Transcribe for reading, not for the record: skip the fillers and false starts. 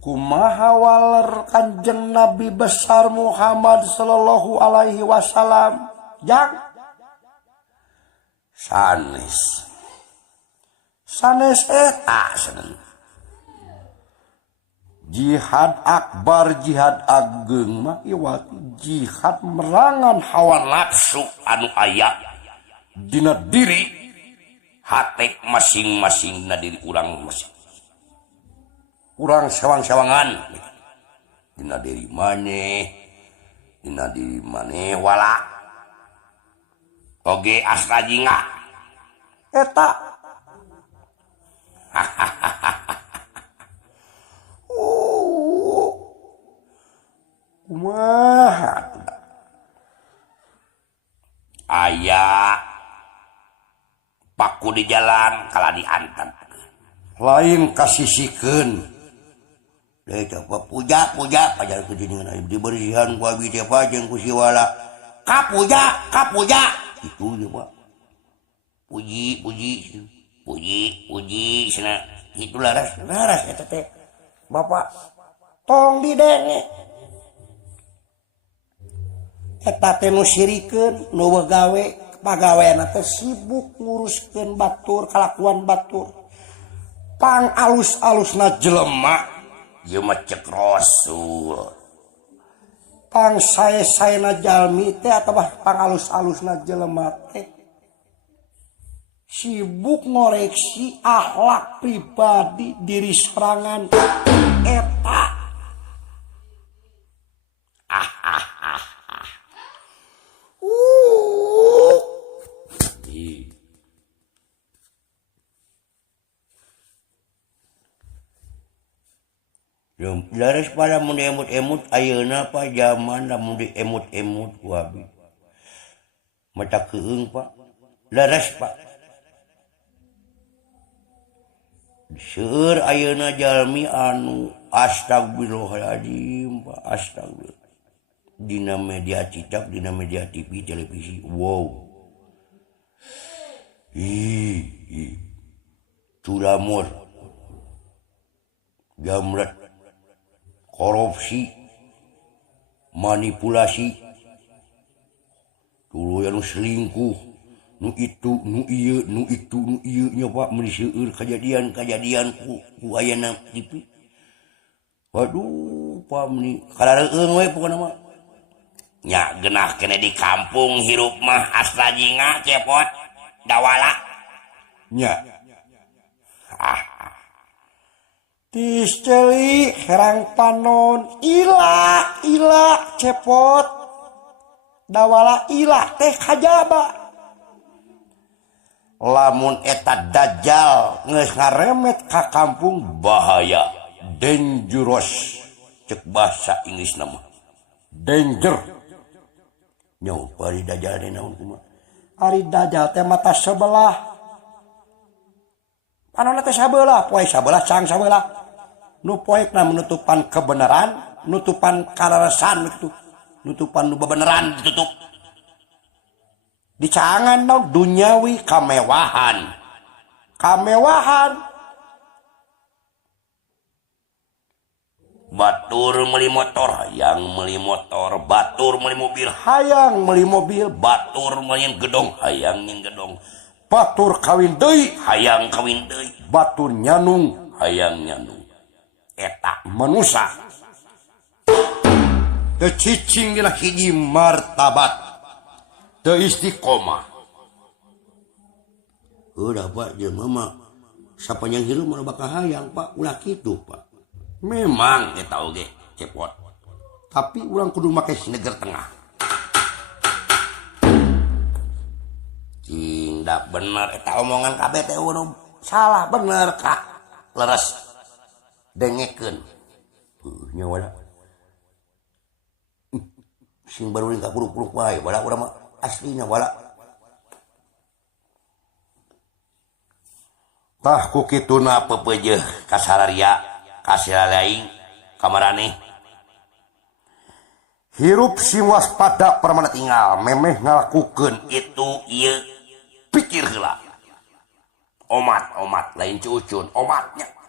kumaha waler Kanjeng Nabi besar Muhammad sallallahu alaihi wasallam jang sanes eta jihad akbar jihad ageng mah iwat jihad merangan hawa nafsu anu aya dina diri hati masing-masing na diri urang masing urang sawang-sawangan dina diri maneh wala oge asrajinga eta kumaha aya paku di jalan kala diantar lain kasisikeun deui coba puja pajar ku jenengan diberihan ku abi teh jeung ku siwala kapuja itu ya Pak puji cenah itu laras eta teh Bapak tong didenge eta teh nu sirikeun nu gawe pagaweana teh sibuk nguruskeun batur kalakuan batur pang alus-alusna jelema ieu mah cek Rasul pang sae-saena jalmi teh atawa pang alus-alusna jelema teh sibuk ngoreksi akhlak pribadi diri sorangan eta laras pada mun emut-emut ayeuna Pak zaman lamun diemut-emut ku abi mata keung Pak laras Pak seueur ayeuna jalmi anu astagfirullahaladzim Pak astagfirullah dina media cetak dina media TV televisi wow curamur jamret korupsi manipulasi dulu yang selingkuh nu itu nu ieu nya Pak mun seueur kejadian ku ayeuna TV waduh Pak meni kalareung we pokona mah nya genah kene di kampung hirup mah asrajinga cepot dawala nya tis celi herang panon ila cepot dawala ilah teh kajaba lamun eta dajjal geus ngaremet ka kampung bahaya dangerous cek bahasa Inggris nama danger nyaw ari dajjal teh naon kumaha ari dajjal teh mata sebelah panonna teh sabelah poe sabelah cang sabelah nu poekna menutupan kebenaran nutupan kalaresan itu nutupan nu bebeneran ditutup dicangan dong duniawi kamewahan batur meuli motor hayang meuli motor batur meuli mobil hayang meuli mobil batur meuli gedong hayang nyin gedong batur kawin deui hayang kawin deui batur nyanung hayang nyanung eta manusia teu cicing dina hiji martabat teu istiqomah udah Pak jelema mah sapanjang hirup mah bakal hayang Pak ulah kitu Pak memang eta oge cepot tapi urang kudu make sineger tengah cing da bener eta omongan kabeh teh salah bener Kak leres dengekeun nya wala sing baru ka puruk-puruk wae wala urang mah aslina wala tah ku kituna pepeujeuh kasararia kasiralaing kamarane hirup sing waspada permana tinggal memeh ngalakukeun itu ieu pikir heula omat lain cucun omatnya